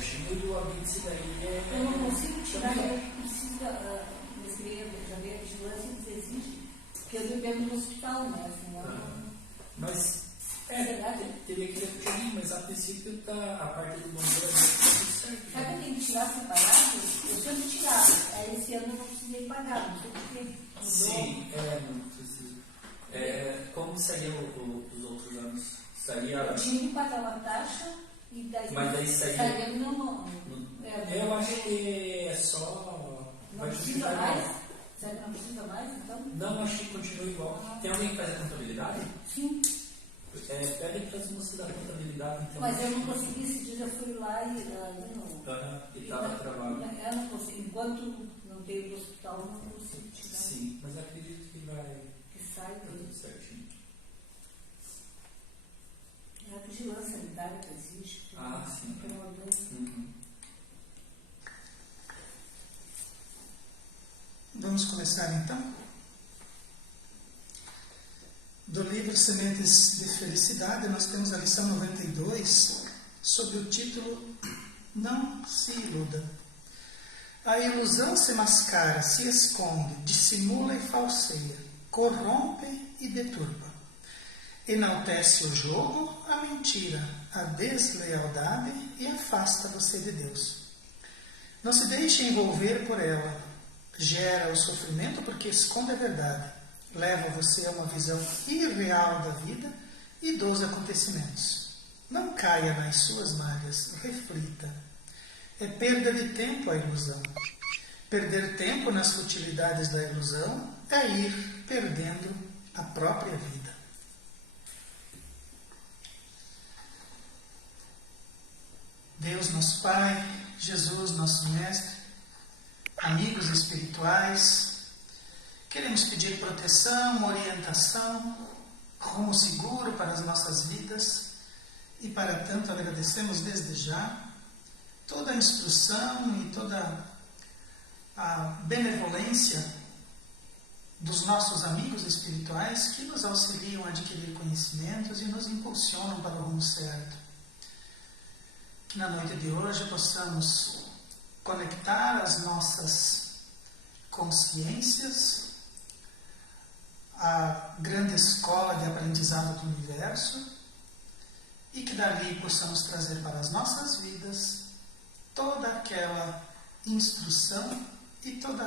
certinho e o ambiente daí é... Eu não consigo tirar, eu preciso saber a vigilância que existe, porque eu dependo do hospital, né? Assim, mas teria que repetir, mas a princípio a parte do bombeiro é tudo certo. Sabe que eu tenho que tirar separado? Eu sempre tirava. Aí esse ano eu não precisei pagar, não sei porquê. Sim, não preciso. Como seriam os outros anos? Seria... Eu tinha que pagar uma taxa e daí... Mas daí sairia no meu nome. Eu acho que é só... Não precisa mais? Será que não precisa mais, então? Não, acho que continua igual. Tem alguém que faz a contabilidade? Sim. Pede para as moças da contabilidade. Então, mas eu não consegui, esse dia eu fui lá e estava travado. Eu não consegui, enquanto não veio do hospital, não consigo tirar. Sim, mas acredito que vai... Que sai tudo certinho. É a vigilância sanitária que existe. Sim. Que é uma doença. Vamos começar então? Do livro Sementes de Felicidade, nós temos a lição 92, sobre o título Não se iluda. A ilusão se mascara, se esconde, dissimula e falseia, corrompe e deturpa. Enaltece o jogo, a mentira, a deslealdade e afasta você de Deus. Não se deixe envolver por ela. Gera o sofrimento porque esconde a verdade. Leva você a uma visão irreal da vida e dos acontecimentos. Não caia nas suas malhas, reflita. É perda de tempo a ilusão. Perder tempo nas futilidades da ilusão é ir perdendo a própria vida. Deus, nosso Pai, Jesus, nosso Mestre, amigos espirituais, queremos pedir proteção, orientação, rumo seguro para as nossas vidas e para tanto agradecemos desde já toda a instrução e toda a benevolência dos nossos amigos espirituais que nos auxiliam a adquirir conhecimentos e nos impulsionam para o rumo certo. Que na noite de hoje possamos conectar as nossas consciências à grande escola de aprendizado do universo e que dali possamos trazer para as nossas vidas toda aquela instrução e todo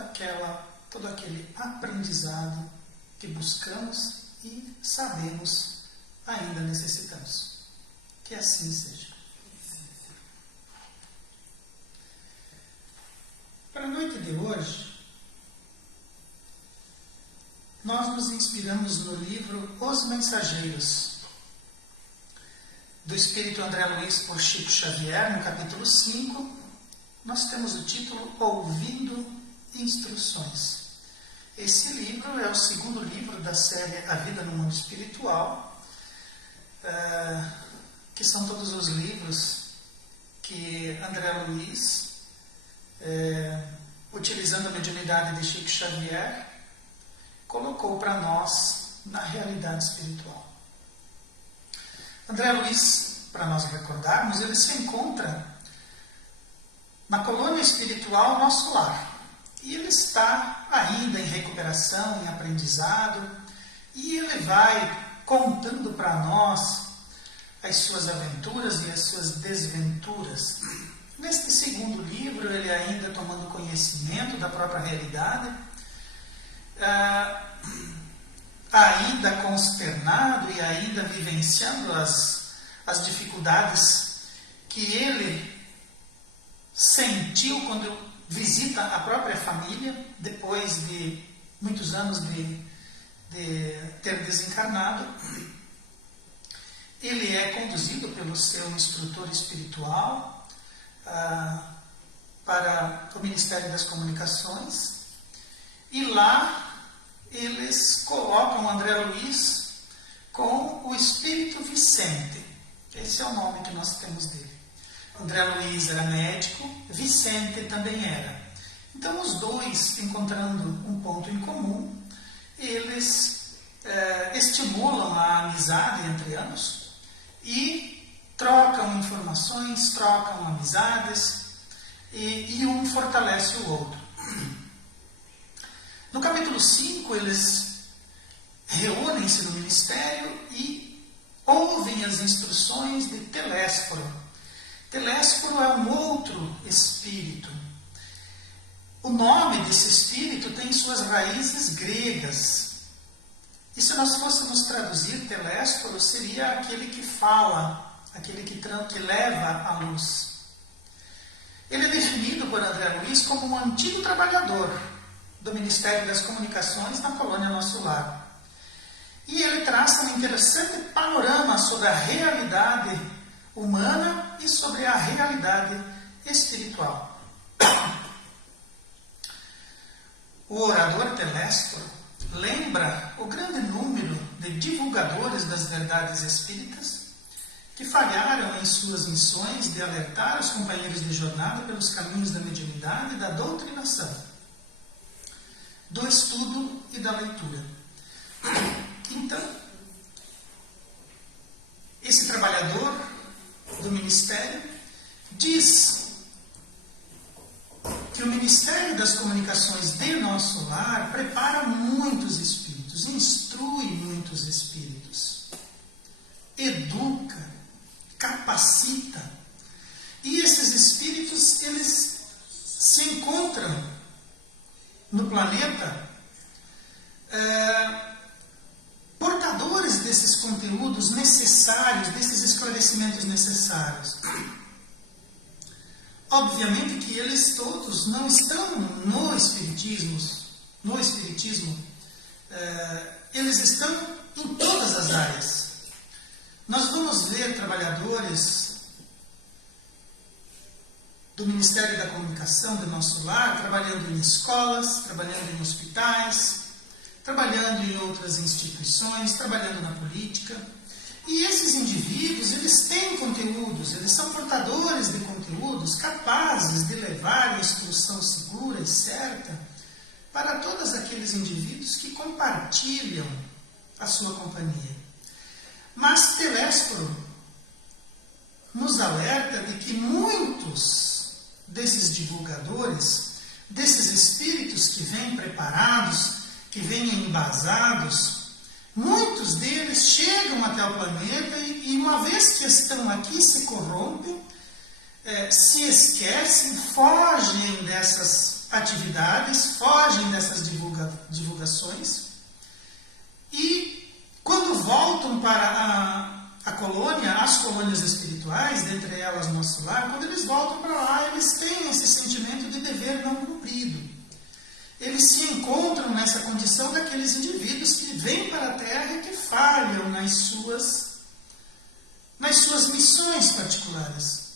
aquele aprendizado que buscamos e sabemos ainda necessitamos. Que assim seja. Para a noite de hoje, nós nos inspiramos no livro Os Mensageiros, do Espírito André Luiz por Chico Xavier, no capítulo 5, nós temos o título Ouvindo Instruções. Esse livro é o segundo livro da série A Vida no Mundo Espiritual, que são todos os livros que André Luiz, utilizando a mediunidade de Chico Xavier, colocou para nós na realidade espiritual. André Luiz, para nós recordarmos, ele se encontra na colônia espiritual Nosso Lar. E ele está ainda em recuperação, em aprendizado, e ele vai contando para nós as suas aventuras e as suas desventuras. Neste segundo livro, ele ainda tomando conhecimento da própria realidade, ainda consternado e ainda vivenciando as dificuldades que ele sentiu quando visita a própria família, depois de muitos anos de ter desencarnado. Ele é conduzido pelo seu instrutor espiritual para o Ministério das Comunicações, e lá eles colocam André Luiz com o Espírito Vicente. Esse é o nome que nós temos dele. André Luiz era médico, Vicente também era. Então os dois, encontrando um ponto em comum, eles estimulam a amizade entre ambos e trocam informações, trocam amizades e um fortalece o outro. No capítulo 5, eles reúnem-se no ministério e ouvem as instruções de Telésforo. Telésforo é um outro espírito. O nome desse espírito tem suas raízes gregas. E se nós fôssemos traduzir, Telésforo seria aquele que fala, aquele que leva a luz. Ele é definido por André Luiz como um antigo trabalhador do Ministério das Comunicações na colônia Nosso Lar. E ele traça um interessante panorama sobre a realidade humana e sobre a realidade espiritual. O orador Telésforo lembra o grande número de divulgadores das verdades espíritas que falharam em suas missões de alertar os companheiros de jornada pelos caminhos da mediunidade e da doutrinação, do estudo e da leitura. Então, esse trabalhador do ministério diz que o Ministério das Comunicações de Nosso Lar prepara muitos espíritos, instrui muitos espíritos, educa, capacita. E esses espíritos, eles se encontram no planeta portadores desses conteúdos necessários, desses esclarecimentos necessários. Obviamente que eles todos não estão no Espiritismo, eles estão em todas as áreas. Nós vamos ver trabalhadores do Ministério da Comunicação do Nosso Lar trabalhando em escolas, trabalhando em hospitais, trabalhando em outras instituições, trabalhando na política. E esses indivíduos, eles têm conteúdos, eles são portadores de conteúdos capazes de levar a instrução segura e certa para todos aqueles indivíduos que compartilham a sua companhia. Mas Telésforo nos alerta de que muitos desses divulgadores, desses espíritos que vêm preparados, que vêm embasados, muitos deles chegam até o planeta e uma vez que estão aqui, se corrompem, se esquecem, fogem dessas atividades, fogem dessas divulgações. E quando voltam para a colônia, as colônias espirituais, dentre elas Nosso Lar, quando eles voltam para lá, eles têm esse sentimento de dever não cumprido. Eles se encontram nessa condição daqueles indivíduos que vêm para a Terra e que falham nas suas missões particulares.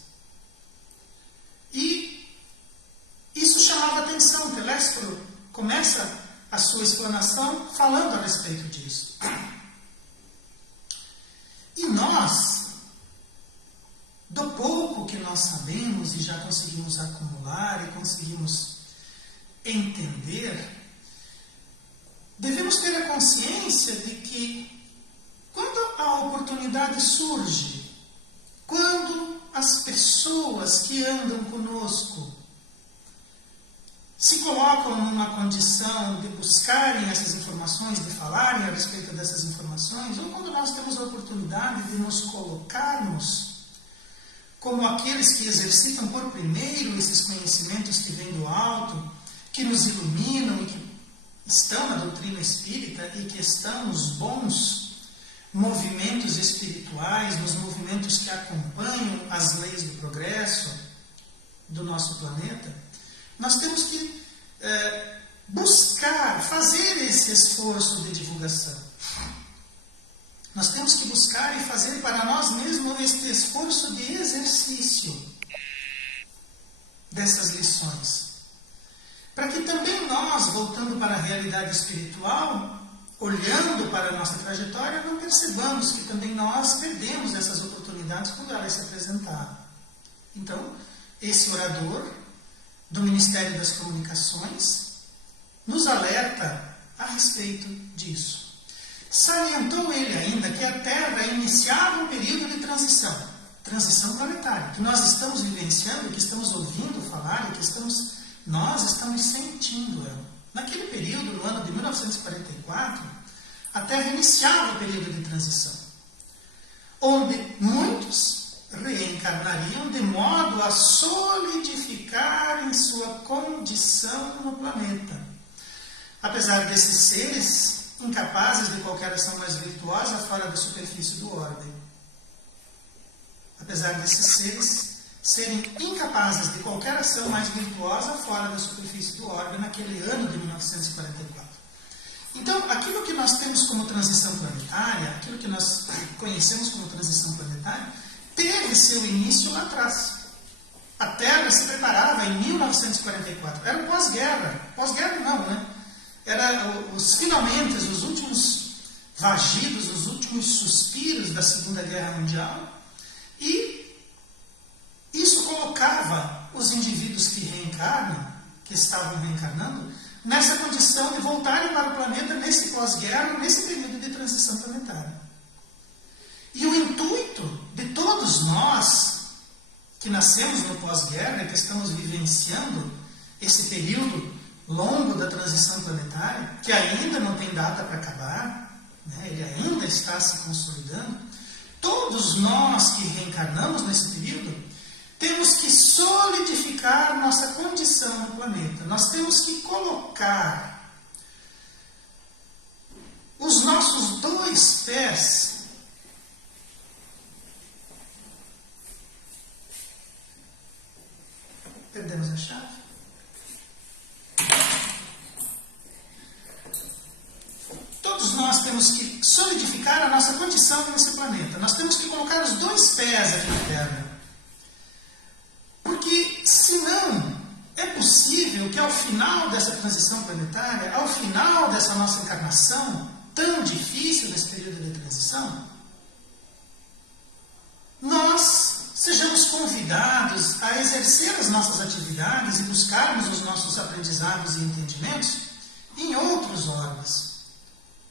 E isso chamava a atenção. Telésforo começa a sua explanação falando a respeito disso. E nós, do pouco que nós sabemos e já conseguimos acumular e conseguimos entender, devemos ter a consciência de que quando a oportunidade surge, quando as pessoas que andam conosco se colocam numa condição de buscarem essas informações, de falarem a respeito dessas informações, ou quando nós temos a oportunidade de nos colocarmos como aqueles que exercitam por primeiro esses conhecimentos que vêm do alto, que nos iluminam e que estão na doutrina espírita e que estão nos bons movimentos espirituais, nos movimentos que acompanham as leis do progresso do nosso planeta, nós temos que buscar, fazer esse esforço de divulgação. Nós temos que buscar e fazer para nós mesmos este esforço de exercício dessas lições. Para que também nós, voltando para a realidade espiritual, olhando para a nossa trajetória, não percebamos que também nós perdemos essas oportunidades quando elas se apresentaram. Então, esse orador do Ministério das Comunicações nos alerta a respeito disso. Salientou ele ainda que a Terra iniciava um período de transição. transição planetária, que nós estamos vivenciando, que estamos ouvindo falar e que nós estamos sentindo ela. Naquele período, no ano de 1944, a Terra iniciava o período de transição, onde muitos reencarnariam de modo a solidificar em sua condição no planeta. Apesar desses seres incapazes de qualquer ação mais virtuosa fora da superfície do orbe. Apesar desses seres serem incapazes de qualquer ação mais virtuosa fora da superfície do orbe naquele ano de 1944. Então, aquilo que nós temos como transição planetária, aquilo que nós conhecemos como transição planetária, teve seu início lá atrás. A Terra se preparava em 1944. Era o pós-guerra. Pós-guerra não, né? Era finalmente, os últimos vagidos, os últimos suspiros da Segunda Guerra Mundial. E isso colocava os indivíduos que reencarnam, que estavam reencarnando, nessa condição de voltarem para o planeta nesse pós-guerra, nesse período de transição planetária. E o intuito de todos nós que nascemos no pós-guerra, que estamos vivenciando esse período longo da transição planetária, que ainda não tem data para acabar, né? Ele ainda está se consolidando, todos nós que reencarnamos nesse período, temos que solidificar nossa condição no planeta. Nós temos que colocar os nossos 2 pés perdemos a chave. Todos nós temos que solidificar a nossa condição nesse planeta. Nós temos que colocar os 2 pés aqui na Terra. Porque, senão, é possível que ao final dessa transição planetária, ao final dessa nossa encarnação tão difícil nesse período de transição, nós sejamos convidados a exercer as nossas atividades e buscarmos os nossos aprendizados e entendimentos em outros orbes.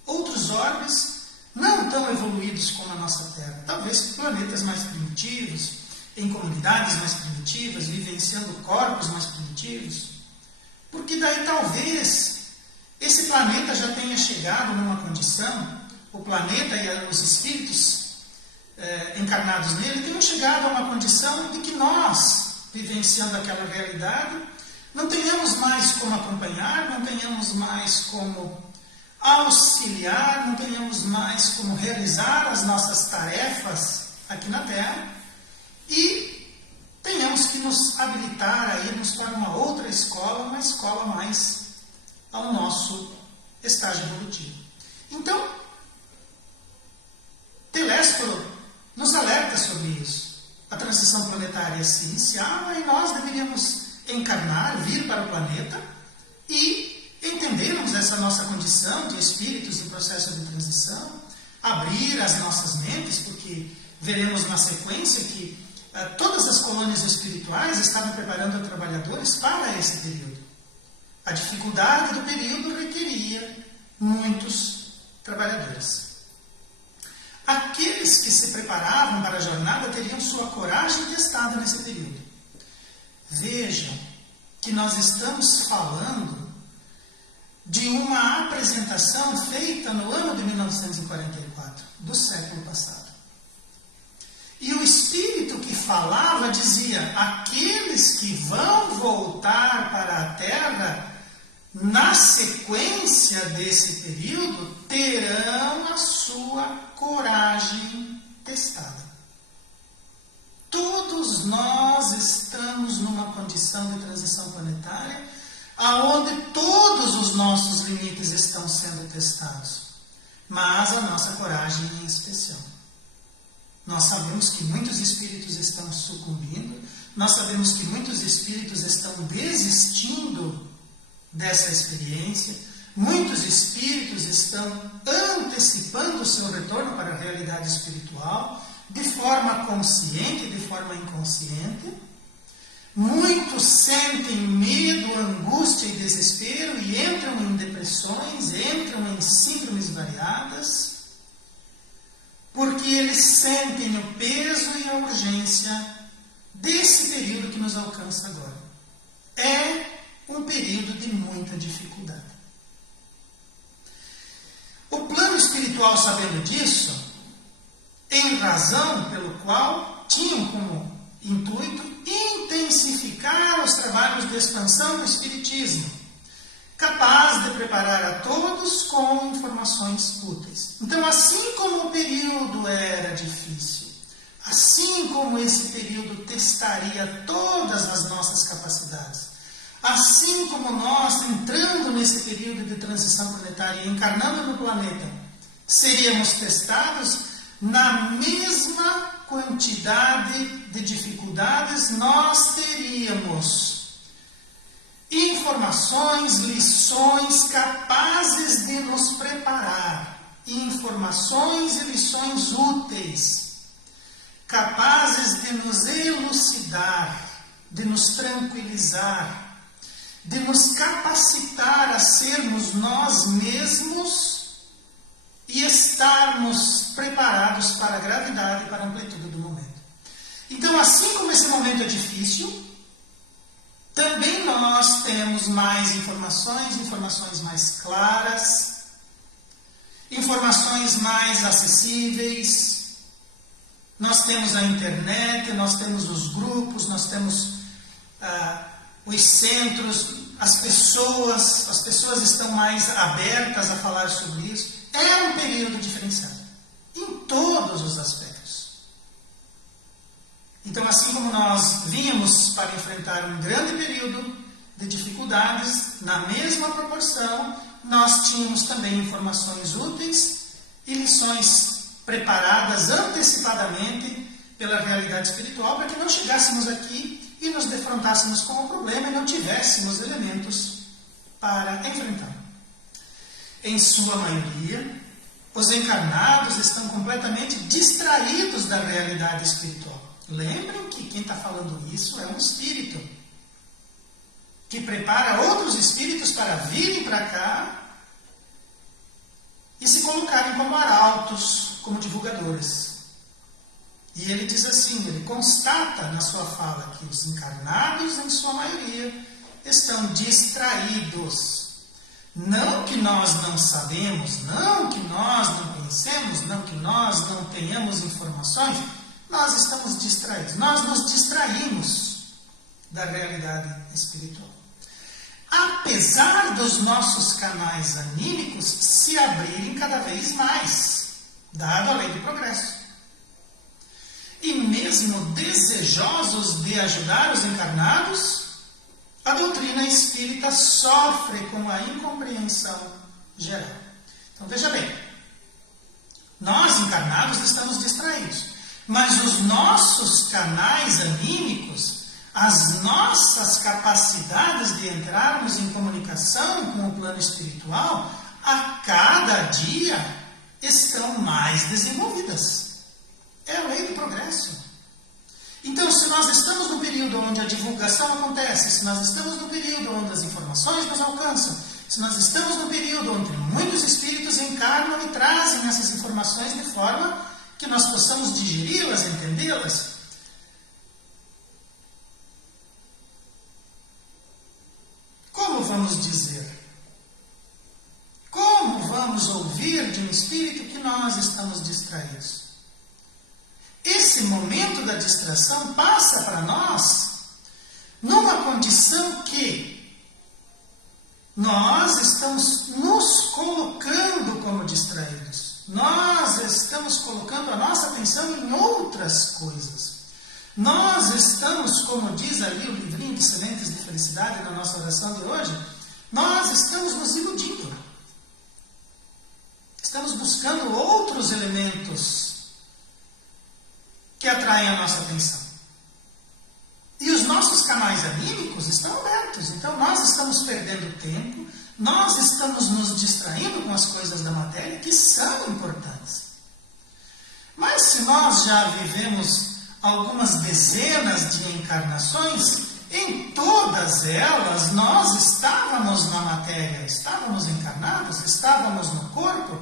Outros orbes não tão evoluídos como a nossa Terra. Talvez planetas mais primitivos, em comunidades mais primitivas, vivenciando corpos mais primitivos. Porque daí talvez esse planeta já tenha chegado numa condição, o planeta e os espíritos encarnados nele tenham chegado a uma condição de que nós, vivenciando aquela realidade, não tenhamos mais como acompanhar, não tenhamos mais como auxiliar, não tenhamos mais como realizar as nossas tarefas aqui na Terra e tenhamos que nos habilitar a irmos para uma outra escola, uma escola mais ao nosso estágio evolutivo. Então, Telésforo nos alerta sobre isso. A transição planetária se iniciava e nós deveríamos encarnar, vir para o planeta e entendermos essa nossa condição de espíritos em processo de transição, abrir as nossas mentes, porque veremos na sequência que todas as colônias espirituais estavam preparando trabalhadores para esse período. A dificuldade do período requeria muitos trabalhadores. Aqueles que se preparavam para a jornada teriam sua coragem testada nesse período. Vejam que nós estamos falando de uma apresentação feita no ano de 1944, do século passado. E o espírito que falava dizia: aqueles que vão voltar para a Terra na sequência desse período terão a sua coragem testada. Todos nós estamos numa condição de transição planetária aonde todos os nossos limites estão sendo testados, mas a nossa coragem em especial. Nós sabemos que muitos espíritos estão sucumbindo, nós sabemos que muitos espíritos estão desistindo dessa experiência, muitos espíritos estão antecipando o seu retorno para a realidade espiritual, de forma consciente e de forma inconsciente. Muitos sentem medo, angústia e desespero e entram em depressões, entram em síndromes variadas, porque eles sentem o peso e a urgência desse período que nos alcança agora. É um período de muita dificuldade. O plano espiritual, sabendo disso, em razão pelo qual tinham como intuito intensificar os trabalhos de expansão do Espiritismo, capaz de preparar a todos com informações úteis. Então, assim como o período era difícil, assim como esse período testaria todas as nossas capacidades, assim como nós, entrando nesse período de transição planetária e encarnando no planeta, seríamos testados na mesma quantidade de dificuldades, nós teríamos informações, lições capazes de nos preparar, informações e lições úteis, capazes de nos elucidar, de nos tranquilizar, de nos capacitar a sermos nós mesmos e estarmos preparados para a gravidade e para a amplitude do momento. Então, assim como esse momento é difícil, também nós temos mais informações mais claras, informações mais acessíveis. Nós temos a internet, nós temos os grupos, nós temos os centros, as pessoas estão mais abertas a falar sobre isso. É um período diferenciado, em todos os aspectos. Então, assim como nós vínhamos para enfrentar um grande período de dificuldades, na mesma proporção, nós tínhamos também informações úteis e lições preparadas antecipadamente pela realidade espiritual, para que não chegássemos aqui e nos defrontássemos com o problema e não tivéssemos elementos para enfrentar. Em sua maioria, os encarnados estão completamente distraídos da realidade espiritual. Lembrem que quem está falando isso é um espírito que prepara outros espíritos para virem para cá e se colocarem como arautos, como divulgadores. E ele diz assim, ele constata na sua fala que os encarnados, em sua maioria, estão distraídos. Não que nós não sabemos, não que nós não pensemos, não que nós não tenhamos informações, nós estamos distraídos. Nós nos distraímos da realidade espiritual. Apesar dos nossos canais anímicos se abrirem cada vez mais, dado a lei do progresso. E mesmo desejosos de ajudar os encarnados, a doutrina espírita sofre com a incompreensão geral. Então veja bem, nós encarnados estamos distraídos, mas os nossos canais anímicos, as nossas capacidades de entrarmos em comunicação com o plano espiritual, a cada dia estão mais desenvolvidas. É a lei do progresso. Então, se nós estamos no período onde a divulgação acontece, se nós estamos no período onde as informações nos alcançam, se nós estamos no período onde muitos espíritos encarnam e trazem essas informações de forma que nós possamos digeri-las, entendê-las, como vamos dizer? Como vamos ouvir de um espírito que nós estamos distraídos? Esse momento da distração passa para nós numa condição que nós estamos nos colocando como distraídos. Nós estamos colocando a nossa atenção em outras coisas. Nós estamos, como diz ali o livrinho de Sementes de Felicidade na nossa oração de hoje, nós estamos nos iludindo. Estamos buscando outros elementos que atraem a nossa atenção. E os nossos canais anímicos estão abertos. Então nós estamos perdendo tempo, nós estamos nos distraindo com as coisas da matéria que são importantes. Mas se nós já vivemos algumas dezenas de encarnações, em todas elas nós estávamos na matéria, estávamos encarnados, estávamos no corpo.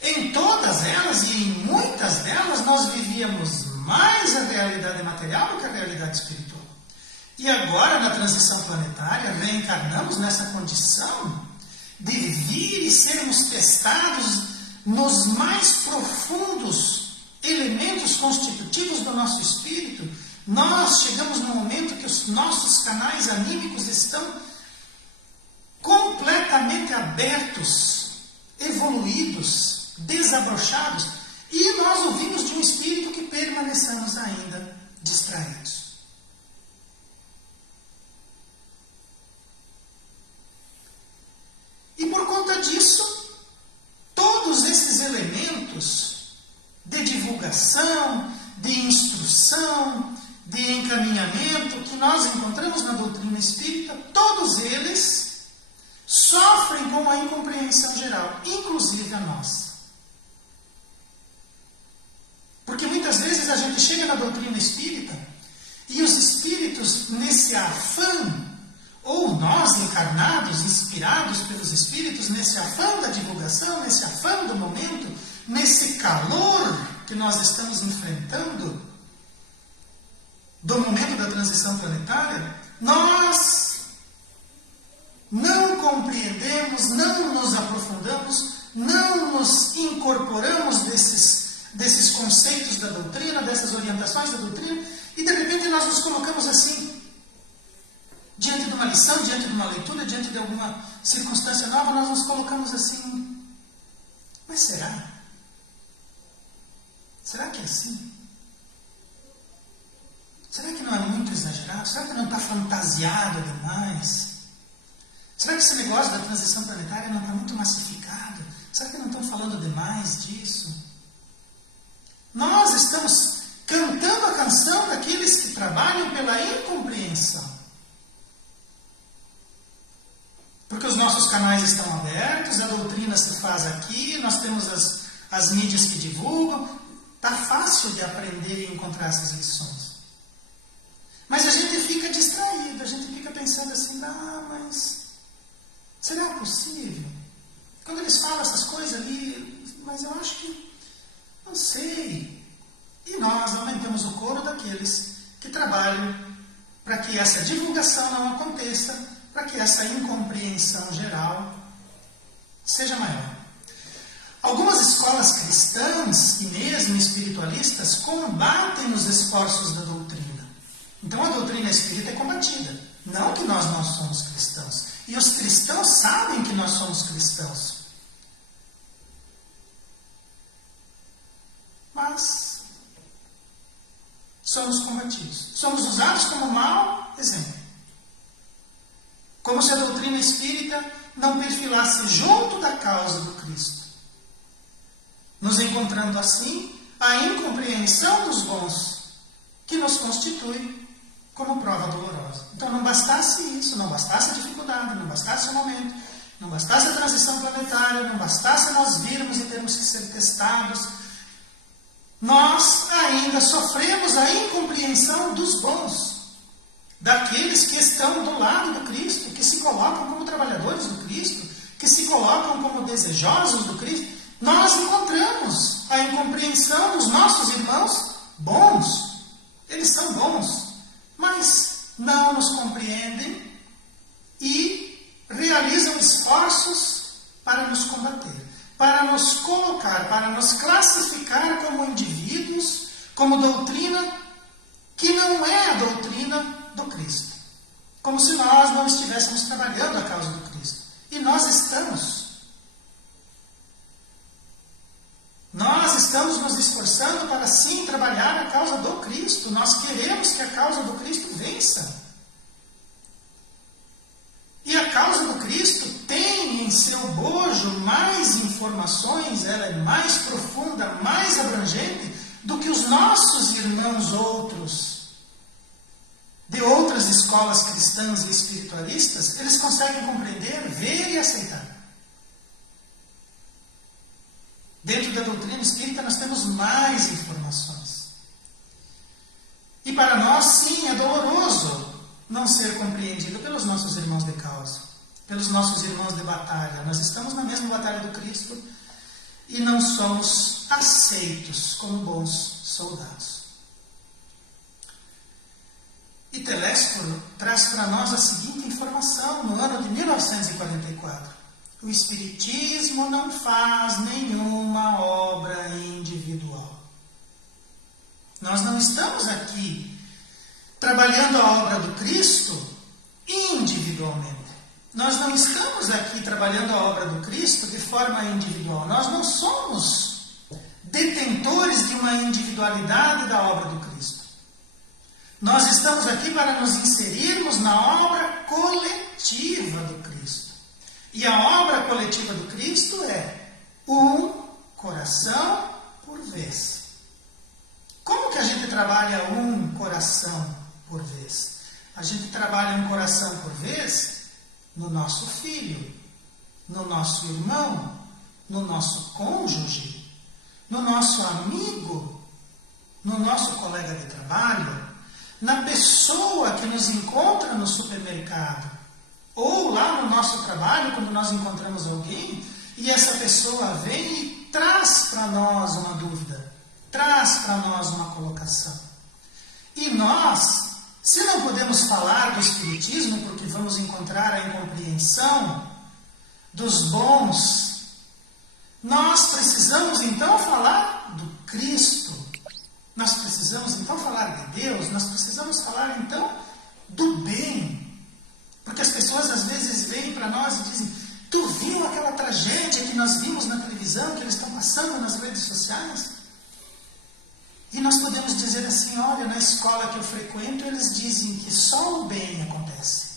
Em todas elas e em muitas delas nós vivíamos mais a realidade material do que a realidade espiritual. E agora, na transição planetária, reencarnamos nessa condição de vir e sermos testados nos mais profundos elementos constitutivos do nosso espírito. Nós chegamos no momento que os nossos canais anímicos estão completamente abertos, evoluídos, desabrochados, e nós ouvimos de um espírito que permaneçamos ainda distraídos. E por conta disso, todos esses elementos de divulgação, de instrução, de encaminhamento que nós encontramos na doutrina espírita, todos eles sofrem com a incompreensão geral, inclusive a nossa. Porque muitas vezes a gente chega na doutrina espírita e os espíritos, nesse afã, ou nós encarnados, inspirados pelos espíritos, nesse afã da divulgação, nesse afã do momento, nesse calor que nós estamos enfrentando, do momento da transição planetária, nós não compreendemos, não nos aprofundamos, não nos incorporamos desses conceitos da doutrina, dessas orientações da doutrina, e de repente nós nos colocamos assim, diante de uma lição, diante de uma leitura, diante de alguma circunstância nova, nós nos colocamos assim, mas será? Será que é assim? Será que não é muito exagerado? Será que não está fantasiado demais? Será que esse negócio da transição planetária não está muito massificado? Será que não estão falando demais disso? Nós estamos cantando a canção daqueles que trabalham pela incompreensão. Porque os nossos canais estão abertos, a doutrina se faz aqui, nós temos as mídias que divulgam. Está fácil de aprender e encontrar essas lições. Mas a gente fica distraído, a gente fica pensando assim, mas será possível? Quando eles falam essas coisas ali, mas eu acho que, não sei. E nós aumentamos o coro daqueles que trabalham para que essa divulgação não aconteça, para que essa incompreensão geral seja maior. Algumas escolas cristãs e mesmo espiritualistas combatem os esforços da doutrina. Então a doutrina espírita é combatida. Não que nós não somos cristãos. E os cristãos sabem que nós somos cristãos. Mas somos combatidos. Somos usados como mau exemplo. Como se a doutrina espírita não perfilasse junto da causa do Cristo. Nos encontrando assim a incompreensão dos bons, que nos constitui como prova dolorosa. Então não bastasse isso, não bastasse a dificuldade, não bastasse o momento, não bastasse a transição planetária, não bastasse nós virmos e termos que ser testados, nós ainda sofremos a incompreensão dos bons, daqueles que estão do lado do Cristo, que se colocam como trabalhadores do Cristo, que se colocam como desejosos do Cristo. Nós encontramos a incompreensão dos nossos irmãos bons. Eles são bons, mas não nos compreendem e realizam esforços para nos combater, para nos colocar, para nos classificar como indivíduos, como doutrina que não é a doutrina do Cristo. Como se nós não estivéssemos trabalhando a causa do Cristo. E nós estamos. Nós estamos nos esforçando para sim trabalhar a causa do Cristo. Nós queremos que a causa do Cristo vença. E a causa do Cristo tem em seu bojo mais informações, ela é mais profunda, mais abrangente do que os nossos irmãos outros, de outras escolas cristãs e espiritualistas, eles conseguem compreender, ver e aceitar. Dentro da doutrina espírita nós temos mais informações. E para nós, sim, é doloroso não ser compreendido pelos nossos irmãos de causa, pelos nossos irmãos de batalha. Nós estamos na mesma batalha do Cristo e não somos aceitos como bons soldados. E Telésforo traz para nós a seguinte informação no ano de 1944. O Espiritismo não faz nenhuma obra individual. Nós não estamos aqui trabalhando a obra do Cristo individualmente. Nós não estamos aqui trabalhando a obra do Cristo de forma individual. Nós não somos detentores de uma individualidade da obra do Cristo. Nós estamos aqui para nos inserirmos na obra coletiva do Cristo. E a obra coletiva do Cristo é um coração por vez. Como que a gente trabalha um coração por vez? A gente trabalha um coração por vez no nosso filho, no nosso irmão, no nosso cônjuge, no nosso amigo, no nosso colega de trabalho, na pessoa que nos encontra no supermercado, ou lá no nosso trabalho, quando nós encontramos alguém, e essa pessoa vem e traz para nós uma dúvida, traz para nós uma colocação. E nós, se não podemos falar do Espiritismo, porque vamos encontrar a incompreensão dos bons, nós precisamos então falar do Cristo, nós precisamos então falar de Deus, nós precisamos falar então do bem. Porque as pessoas às vezes vêm para nós e dizem: tu viu aquela tragédia que nós vimos na televisão, que eles estão passando nas redes sociais? E nós podemos dizer assim: olha, na escola que eu frequento, eles dizem que só o bem acontece.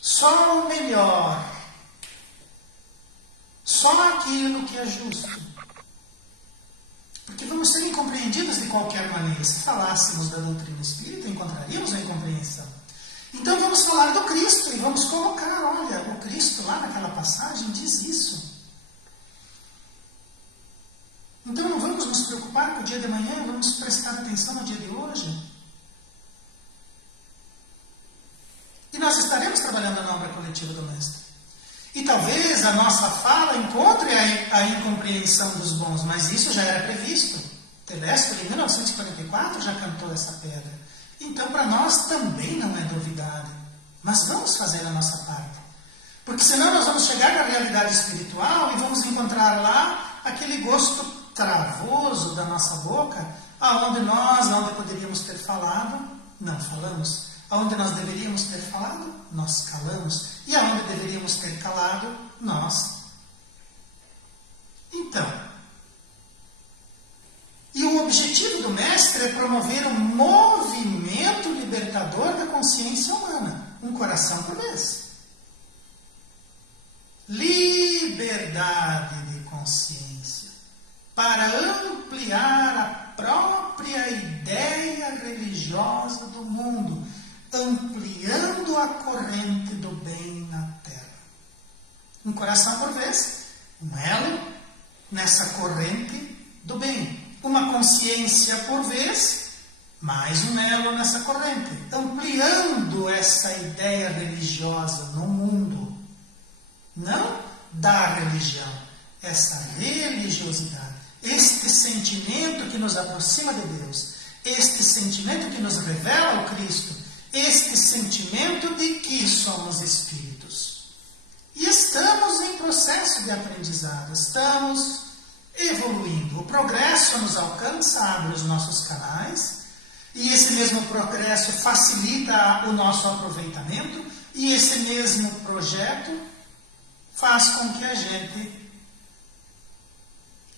Só o melhor. Só aquilo que é justo. Porque vamos ser incompreendidos de qualquer maneira. Se falássemos da doutrina espírita, encontraríamos a incompreensão. Então vamos falar do Cristo e vamos colocar, olha, o Cristo lá naquela passagem diz isso. Então não vamos nos preocupar com o dia de amanhã, vamos prestar atenção no dia de hoje. E nós estaremos trabalhando na obra coletiva do Mestre. E talvez a nossa fala encontre a incompreensão dos bons, mas isso já era previsto. Telésforo, em 1944, já cantou essa pedra. Então, para nós também não é novidade. Mas vamos fazer a nossa parte. Porque senão nós vamos chegar na realidade espiritual e vamos encontrar lá aquele gosto travoso da nossa boca, onde poderíamos ter falado, não falamos. Aonde nós deveríamos ter falado, nós calamos. E aonde deveríamos ter calado, nós. Então, e o objetivo do Mestre é promover um movimento libertador da consciência humana, um coração por vez. Liberdade de consciência, para ampliar a própria ideia religiosa do mundo, ampliando a corrente do bem na Terra. Um coração por vez, um elo nessa corrente do bem. Uma consciência por vez, mais um elo nessa corrente, ampliando essa ideia religiosa no mundo. Não da religião, essa religiosidade, este sentimento que nos aproxima de Deus, este sentimento que nos revela o Cristo, este sentimento de que somos espíritos. E estamos em processo de aprendizado, estamos evoluindo. O progresso nos alcança, abre os nossos canais, e esse mesmo progresso facilita o nosso aproveitamento, e esse mesmo projeto faz com que a gente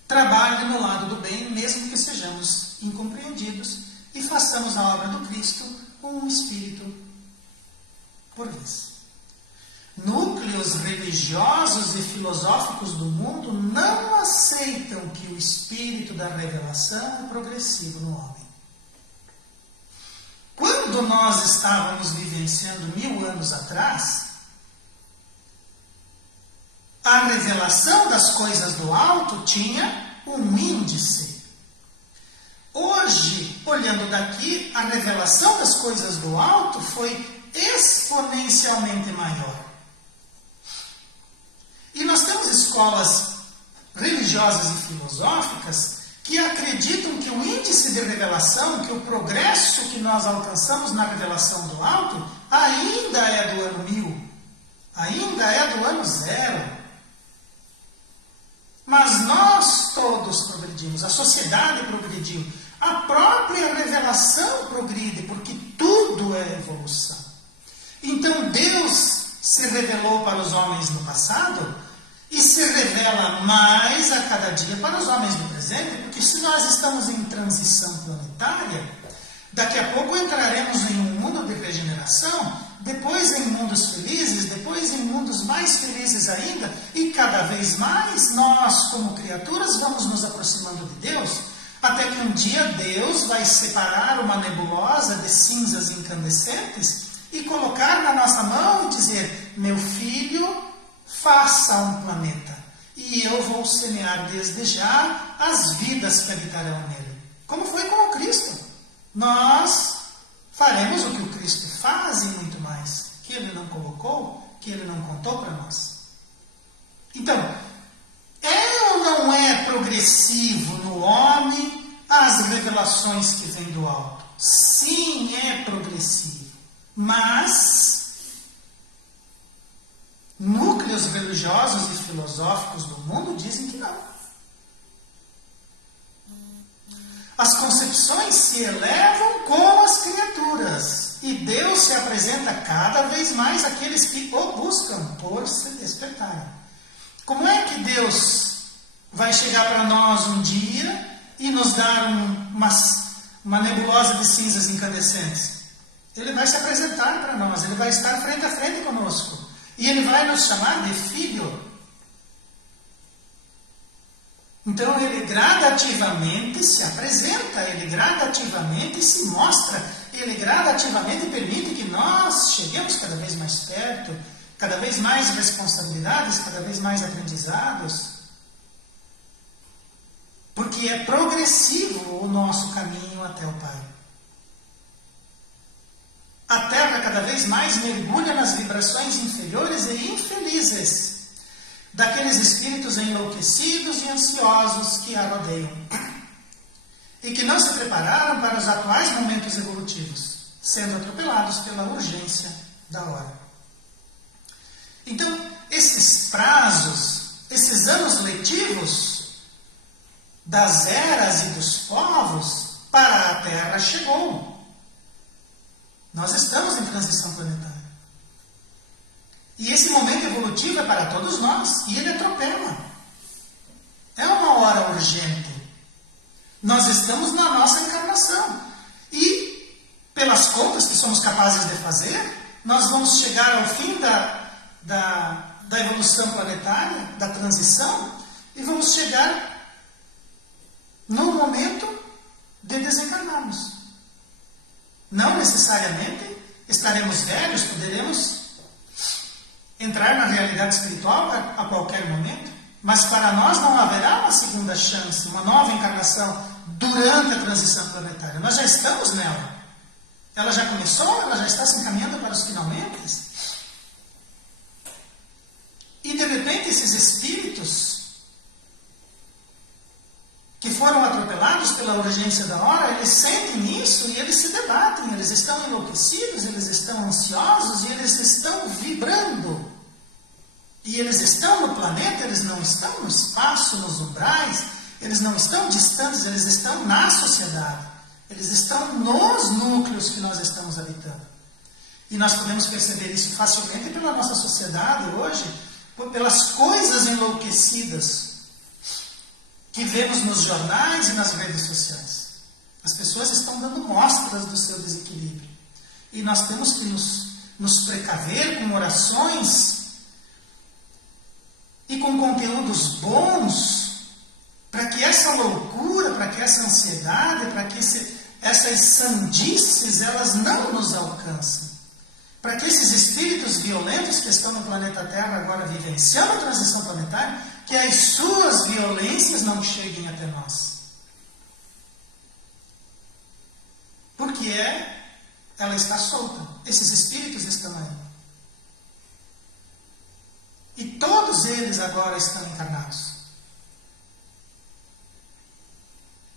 trabalhe no lado do bem, mesmo que sejamos incompreendidos, e façamos a obra do Cristo com um espírito por vez. Núcleos religiosos e filosóficos do mundo não aceitam que o espírito da revelação é progressivo no homem. Quando nós estávamos vivenciando 1000 anos atrás, a revelação das coisas do alto tinha um índice. Hoje, olhando daqui, a revelação das coisas do alto foi exponencialmente maior. E nós temos escolas religiosas e filosóficas que acreditam que o índice de revelação, que o progresso que nós alcançamos na revelação do alto, ainda é do ano 1000, ainda é do ano 0. Mas nós todos progredimos, a sociedade progrediu, a própria revelação progride, porque tudo é evolução. Então Deus se revelou para os homens no passado e se revela mais a cada dia para os homens do presente, porque se nós estamos em transição planetária, daqui a pouco entraremos em um mundo de regeneração, depois em mundos felizes, depois em mundos mais felizes ainda, e cada vez mais nós, como criaturas, vamos nos aproximando de Deus, até que um dia Deus vai separar uma nebulosa de cinzas incandescentes e colocar na nossa mão e dizer: meu filho, faça um planeta, e eu vou semear desde já as vidas que habitarão nele. Como foi com o Cristo. Nós faremos o que o Cristo faz e muito mais, que ele não colocou, que ele não contou para nós. Então, é ou não é progressivo no homem as revelações que vêm do alto? Sim, é progressivo. Mas núcleos religiosos e filosóficos do mundo dizem que não. As concepções se elevam com as criaturas e Deus se apresenta cada vez mais àqueles que o buscam por se despertarem. Como é que Deus vai chegar para nós um dia e nos dar uma nebulosa de cinzas incandescentes? Ele vai se apresentar para nós, ele vai estar frente a frente conosco e ele vai nos chamar de filho. Então ele gradativamente se apresenta, ele gradativamente se mostra, ele gradativamente permite que nós cheguemos cada vez mais perto, cada vez mais responsabilidades, cada vez mais aprendizados. Porque é progressivo o nosso caminho até o Pai. A Terra cada vez mais mergulha nas vibrações inferiores e infelizes daqueles espíritos enlouquecidos e ansiosos que a rodeiam e que não se prepararam para os atuais momentos evolutivos, sendo atropelados pela urgência da hora. Então, esses prazos, esses anos letivos das eras e dos povos para a Terra chegou. Nós estamos em transição planetária. E esse momento evolutivo é para todos nós, e ele atropela. É uma hora urgente. Nós estamos na nossa encarnação. E, pelas contas que somos capazes de fazer, nós vamos chegar ao fim da evolução planetária, da transição, e vamos chegar no momento de desencarnarmos. Não necessariamente estaremos velhos, poderemos entrar na realidade espiritual a qualquer momento, mas para nós não haverá uma segunda chance, uma nova encarnação durante a transição planetária. Nós já estamos nela. Ela já começou, ela já está se encaminhando para os finalmente. E de repente esses espíritos que foram atropelados pela urgência da hora, eles sentem isso e eles se debatem, eles estão enlouquecidos, eles estão ansiosos e eles estão vibrando. E eles estão no planeta, eles não estão no espaço, nos umbrais, eles não estão distantes, eles estão na sociedade. Eles estão nos núcleos que nós estamos habitando. E nós podemos perceber isso facilmente pela nossa sociedade hoje, pelas coisas enlouquecidas que vemos nos jornais e nas redes sociais. As pessoas estão dando mostras do seu desequilíbrio. E nós temos que nos precaver com orações e com conteúdos bons para que essa loucura, para que essa ansiedade, para que essas sandices, elas não nos alcancem. Para que esses espíritos violentos que estão no planeta Terra agora vivenciando a transição planetária, que as suas violências não cheguem até nós. Porque ela está solta. Esses espíritos estão aí. E todos eles agora estão encarnados.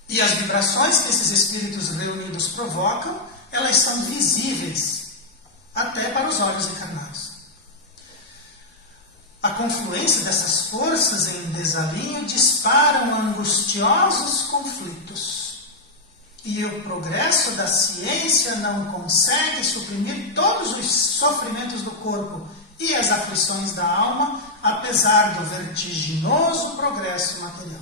E as vibrações que esses espíritos reunidos provocam, elas são visíveis até para os olhos encarnados. A confluência dessas forças em desalinho disparam angustiosos conflitos. E o progresso da ciência não consegue suprimir todos os sofrimentos do corpo e as aflições da alma, apesar do vertiginoso progresso material.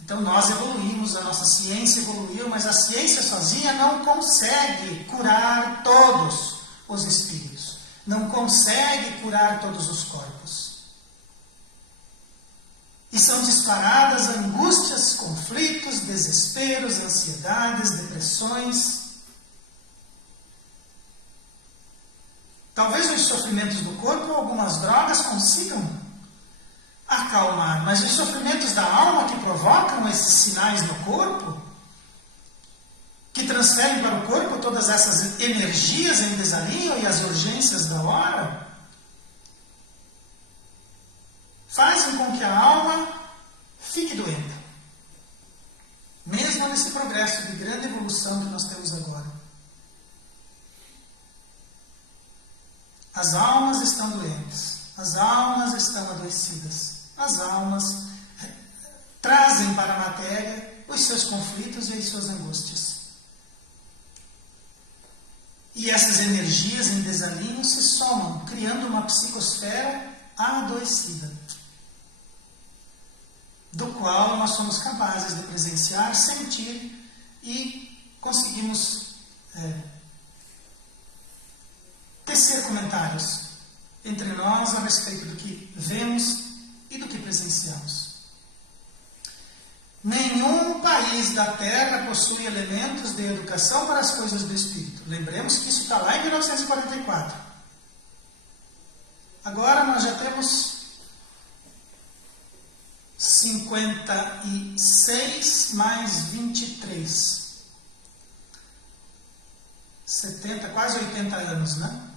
Então nós evoluímos, a nossa ciência evoluiu, mas a ciência sozinha não consegue curar todos os espíritos, não consegue curar todos os corpos. E são disparadas angústias, conflitos, desesperos, ansiedades, depressões. Talvez os sofrimentos do corpo ou algumas drogas consigam acalmar, mas os sofrimentos da alma que provocam esses sinais no corpo, que transferem para o corpo todas essas energias em desalinho e as urgências da hora, fazem com que a alma fique doente. Mesmo nesse progresso de grande evolução que nós temos agora. As almas estão doentes, as almas estão adoecidas, as almas trazem para a matéria os seus conflitos e as suas angústias. E essas energias em desalinho se somam, criando uma psicosfera adoecida, do qual nós somos capazes de presenciar, sentir e conseguimos tecer comentários entre nós a respeito do que vemos e do que presenciamos. Nenhum país da Terra possui elementos de educação para as coisas do Espírito. Lembremos que isso está lá em 1944. Agora nós já temos 56 mais 23. 70, quase 80 anos, né?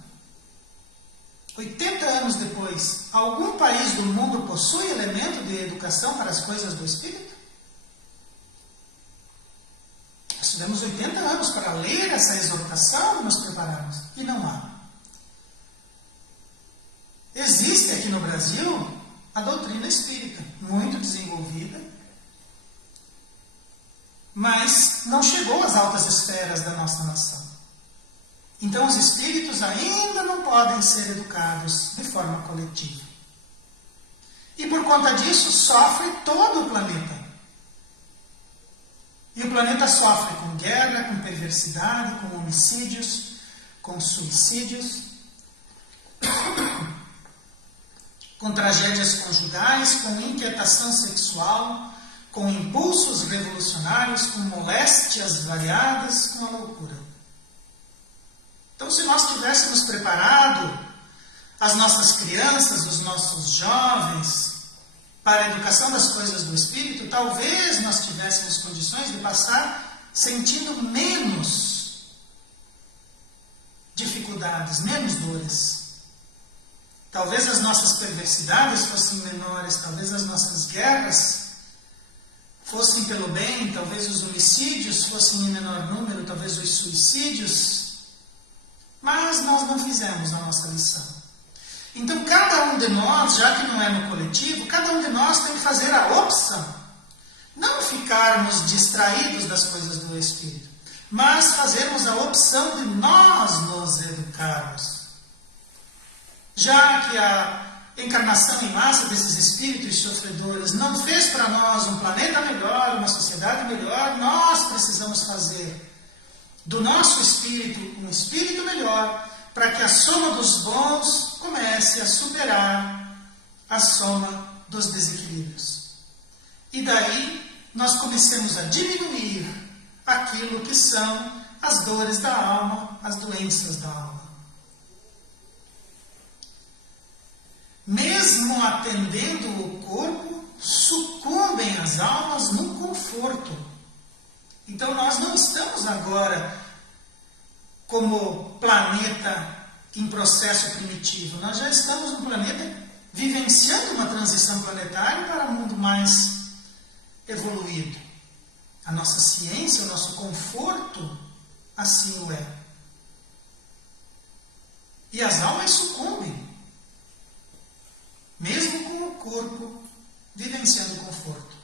80 anos depois, algum país do mundo possui elemento de educação para as coisas do Espírito? Nós tivemos 80 anos para ler essa exortação e nos prepararmos. E não há. Existe aqui no Brasil a doutrina espírita, muito desenvolvida, mas não chegou às altas esferas da nossa nação. Então os espíritos ainda não podem ser educados de forma coletiva. E por conta disso sofre todo o planeta. E o planeta sofre com guerra, com perversidade, com homicídios, com suicídios, com tragédias conjugais, com inquietação sexual, com impulsos revolucionários, com moléstias variadas, com a loucura. Então, se nós tivéssemos preparado as nossas crianças, os nossos jovens, para a educação das coisas do Espírito, talvez nós tivéssemos condições de passar sentindo menos dificuldades, menos dores. Talvez as nossas perversidades fossem menores, talvez as nossas guerras fossem pelo bem, talvez os homicídios fossem em menor número, talvez os suicídios, mas nós não fizemos a nossa lição. Então, cada um de nós, já que não é no coletivo, cada um de nós tem que fazer a opção. Não ficarmos distraídos das coisas do Espírito, mas fazermos a opção de nós nos educarmos. Já que a encarnação em massa desses espíritos sofredores não fez para nós um planeta melhor, uma sociedade melhor, nós precisamos fazer do nosso espírito um espírito melhor, para que a soma dos bons comece a superar a soma dos desequilíbrios. E daí nós comecemos a diminuir aquilo que são as dores da alma, as doenças da alma. Mesmo atendendo o corpo, sucumbem as almas no conforto. Então nós não estamos agora como planeta em processo primitivo. Nós já estamos no planeta vivenciando uma transição planetária para um mundo mais evoluído. A nossa ciência, o nosso conforto, assim o é. E as almas sucumbem, mesmo com o corpo vivenciando conforto.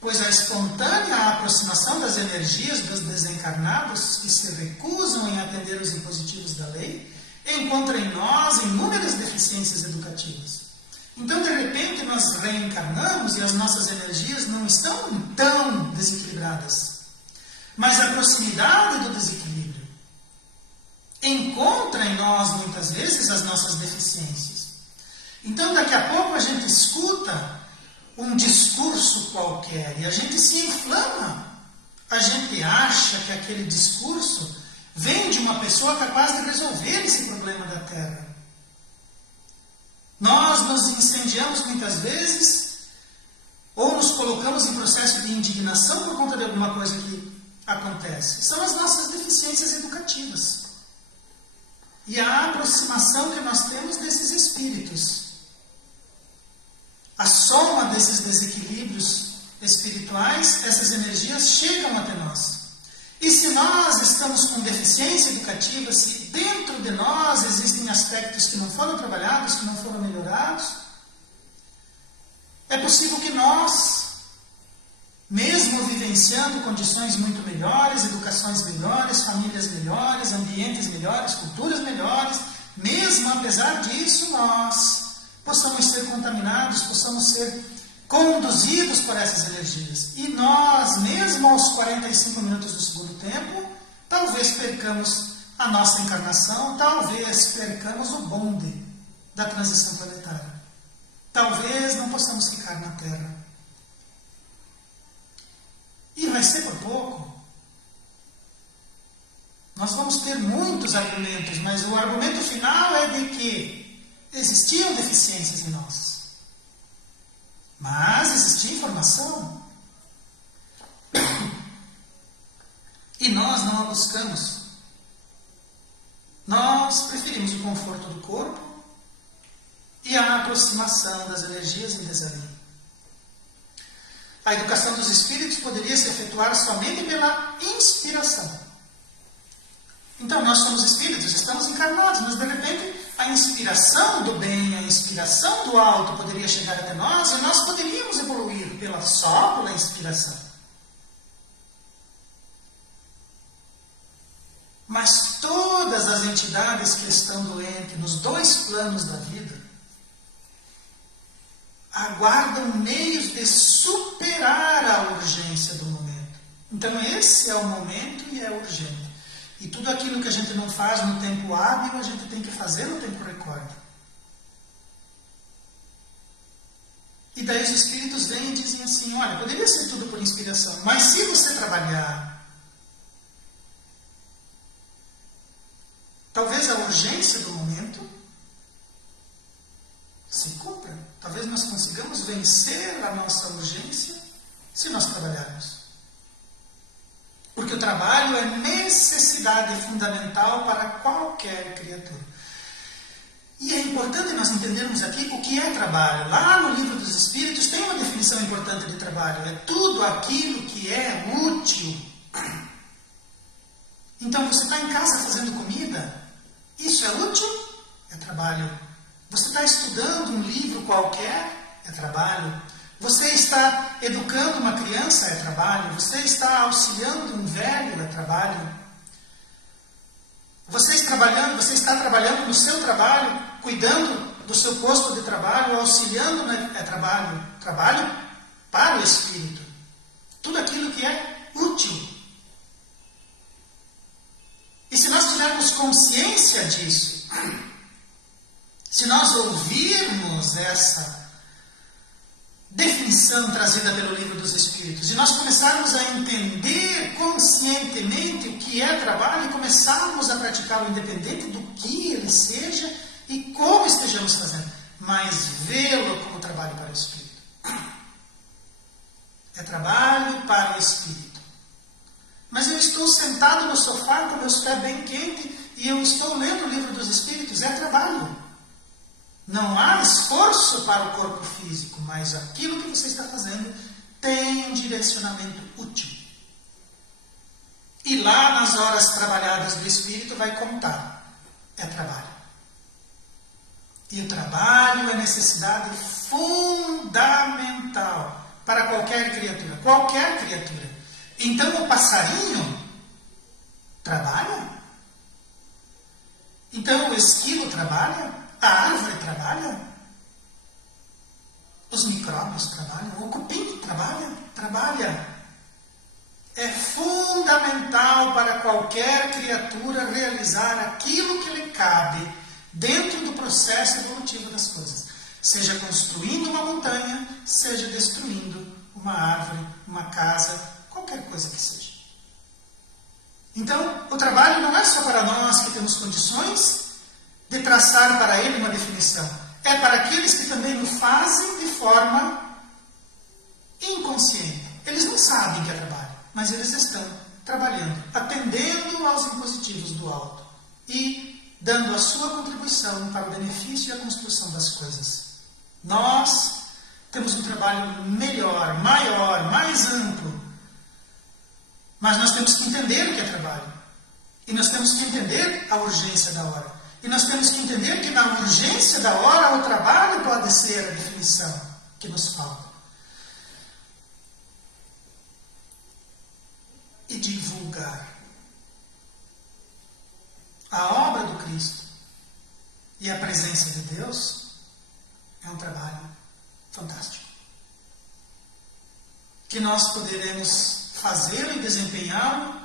Pois a espontânea aproximação das energias dos desencarnados que se recusam em atender os impositivos da lei encontra em nós inúmeras deficiências educativas. Então, de repente, nós reencarnamos e as nossas energias não estão tão desequilibradas. Mas a proximidade do desequilíbrio encontra em nós, muitas vezes, as nossas deficiências. Então, daqui a pouco a gente escuta um discurso qualquer e a gente se inflama. A gente acha que aquele discurso vem de uma pessoa capaz de resolver esse problema da Terra. Nós nos incendiamos muitas vezes ou nos colocamos em processo de indignação por conta de alguma coisa que acontece. São as nossas deficiências educativas. E a aproximação que nós temos desses espíritos. A soma desses desequilíbrios espirituais, essas energias chegam até nós. E se nós estamos com deficiência educativa, se dentro de nós existem aspectos que não foram trabalhados, que não foram melhorados, é possível que nós, mesmo vivenciando condições muito melhores, educações melhores, famílias melhores, ambientes melhores, culturas melhores, mesmo apesar disso, nós possamos ser contaminados, possamos ser conduzidos por essas energias. E nós, mesmo aos 45 minutos do segundo tempo, talvez percamos a nossa encarnação, talvez percamos o bonde da transição planetária. Talvez não possamos ficar na Terra. E vai ser por pouco. Nós vamos ter muitos argumentos, mas o argumento final é de que existiam deficiências em nós. Mas existia informação. E nós não a buscamos. Nós preferimos o conforto do corpo e a aproximação das energias em desalinho. A educação dos espíritos poderia se efetuar somente pela inspiração. Então, nós somos espíritos, estamos encarnados, mas de repente a inspiração do bem, a inspiração do alto poderia chegar até nós e nós poderíamos evoluir só pela inspiração. Mas todas as entidades que estão doentes nos dois planos da vida aguardam meios de superar a urgência do momento. Então esse é o momento e é urgente. E tudo aquilo que a gente não faz no tempo hábil, a gente tem que fazer no tempo recorde. E daí os espíritos vêm e dizem assim, olha, poderia ser tudo por inspiração, mas se você trabalhar, talvez a urgência do momento se cumpra. Talvez nós consigamos vencer a nossa urgência se nós trabalharmos. Porque o trabalho é necessidade fundamental para qualquer criatura. E é importante nós entendermos aqui o que é trabalho. Lá no Livro dos Espíritos tem uma definição importante de trabalho. É tudo aquilo que é útil. Então você está em casa fazendo comida. Isso é útil? É trabalho. Você está estudando um livro qualquer? É trabalho. Você está educando uma criança? É trabalho. Você está auxiliando um velho? É trabalho. Você está trabalhando no seu trabalho, cuidando do seu posto de trabalho, auxiliando? É trabalho. Trabalho para o espírito. Tudo aquilo que é útil. E se nós tivermos consciência disso, se nós ouvirmos essa definição trazida pelo Livro dos Espíritos, e nós começarmos a entender conscientemente o que é trabalho e começarmos a praticá-lo independente do que ele seja e como estejamos fazendo, mas vê-lo como trabalho para o Espírito. É trabalho para o Espírito. Mas eu estou sentado no sofá com meus pés bem quentes e eu estou lendo o Livro dos Espíritos. É trabalho. Não há esforço para o corpo físico, mas aquilo que você está fazendo tem um direcionamento útil. E lá nas horas trabalhadas do Espírito vai contar. É trabalho. E o trabalho é necessidade fundamental para qualquer criatura. Qualquer criatura. Então o passarinho trabalha? Então o esquilo trabalha? A árvore trabalha? Os micróbios trabalham? O cupim trabalha? Trabalha. É fundamental para qualquer criatura realizar aquilo que lhe cabe dentro do processo evolutivo das coisas. Seja construindo uma montanha, seja destruindo uma árvore, uma casa, qualquer coisa que seja. Então, o trabalho não é só para nós que temos condições de traçar para ele uma definição. É para aqueles que também o fazem de forma inconsciente. Eles não sabem que é trabalho, mas eles estão trabalhando, atendendo aos impositivos do alto e dando a sua contribuição para o benefício e a construção das coisas. Nós temos um trabalho melhor, maior, mais amplo, mas nós temos que entender o que é trabalho. E nós temos que entender a urgência da hora. E nós temos que entender que na urgência da hora o trabalho pode ser a definição que nos falta. E divulgar a obra do Cristo e a presença de Deus é um trabalho fantástico. Que nós poderemos fazê-lo e desempenhá-lo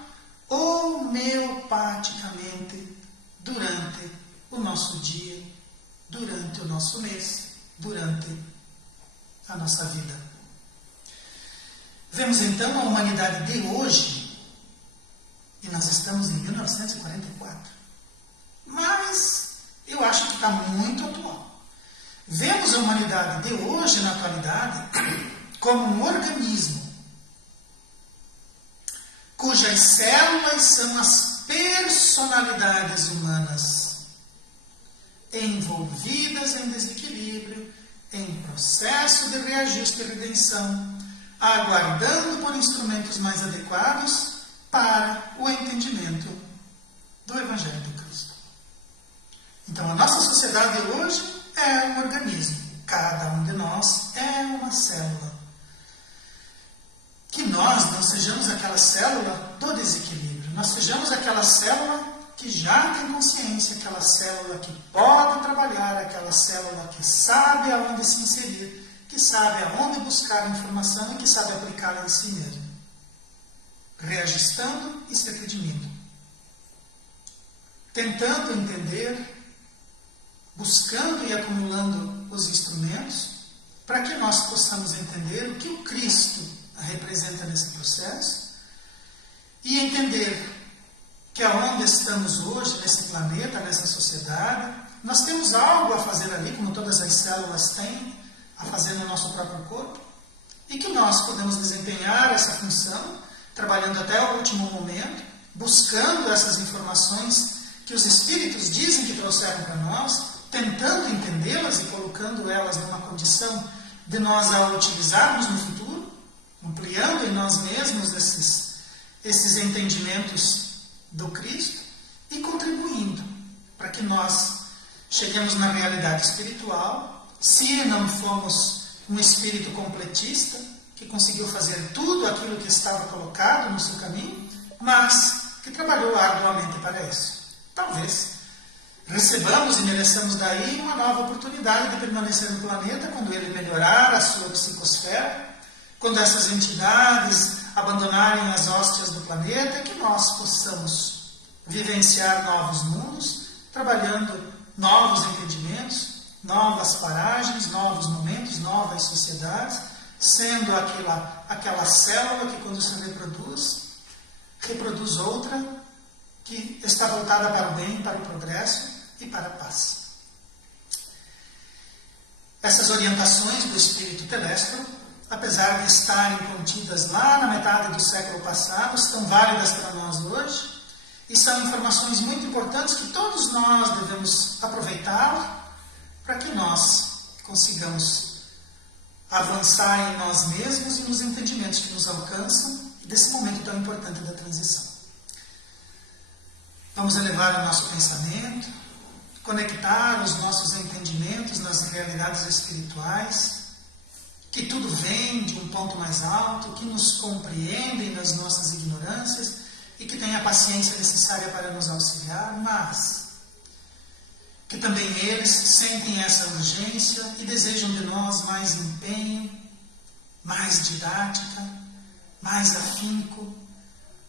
homeopaticamente durante o nosso dia, durante o nosso mês, durante a nossa vida. Vemos então a humanidade de hoje, e nós estamos em 1944, mas eu acho que está muito atual. Vemos a humanidade de hoje, na atualidade, como um organismo cujas células são as personalidades humanas, envolvidas em desequilíbrio, em processo de reajuste e redenção, aguardando por instrumentos mais adequados para o entendimento do Evangelho de Cristo. Então, a nossa sociedade hoje é um organismo. Cada um de nós é uma célula. Que nós não sejamos aquela célula do desequilíbrio. Nós sejamos aquela célula que já tem consciência, aquela célula que pode trabalhar, aquela célula que sabe aonde se inserir, que sabe aonde buscar informação e que sabe aplicá-la em si mesmo. Reajustando e se redimindo. Tentando entender, buscando e acumulando os instrumentos para que nós possamos entender o que o Cristo representa nesse processo e entender que aonde estamos hoje, nesse planeta, nessa sociedade, nós temos algo a fazer ali, como todas as células têm, a fazer no nosso próprio corpo, e que nós podemos desempenhar essa função, trabalhando até o último momento, buscando essas informações que os Espíritos dizem que trouxeram para nós, tentando entendê-las e colocando elas numa condição de nós a utilizarmos no futuro, ampliando em nós mesmos esses entendimentos do Cristo e contribuindo para que nós cheguemos na realidade espiritual, se não fomos um espírito completista, que conseguiu fazer tudo aquilo que estava colocado no seu caminho, mas que trabalhou arduamente para isso. Talvez recebamos e mereçamos daí uma nova oportunidade de permanecer no planeta quando ele melhorar a sua psicosfera, quando essas entidades abandonarem as hóstias do planeta, que nós possamos vivenciar novos mundos, trabalhando novos entendimentos, novas paragens, novos momentos, novas sociedades, sendo aquela célula que quando se reproduz outra que está voltada para o bem, para o progresso e para a paz. Essas orientações do Espírito Telestro, apesar de estarem contidas lá na metade do século passado, estão válidas para nós hoje e são informações muito importantes que todos nós devemos aproveitar para que nós consigamos avançar em nós mesmos e nos entendimentos que nos alcançam desse momento tão importante da transição. Vamos elevar o nosso pensamento, conectar os nossos entendimentos nas realidades espirituais, que tudo vem de um ponto mais alto, que nos compreendem nas nossas ignorâncias e que tem a paciência necessária para nos auxiliar, mas que também eles sentem essa urgência e desejam de nós mais empenho, mais didática, mais afinco,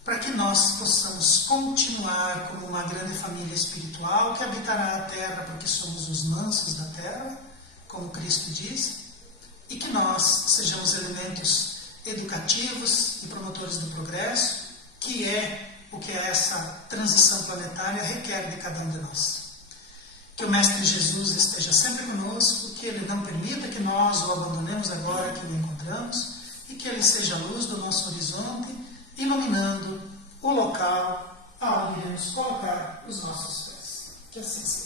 para que nós possamos continuar como uma grande família espiritual que habitará a terra porque somos os mansos da terra, como Cristo diz, e que nós sejamos elementos educativos e promotores do progresso, que é o que essa transição planetária requer de cada um de nós. Que o Mestre Jesus esteja sempre conosco, que Ele não permita que nós o abandonemos agora que o encontramos, e que Ele seja a luz do nosso horizonte, iluminando o local aonde iremos colocar os nossos pés. Que assim seja.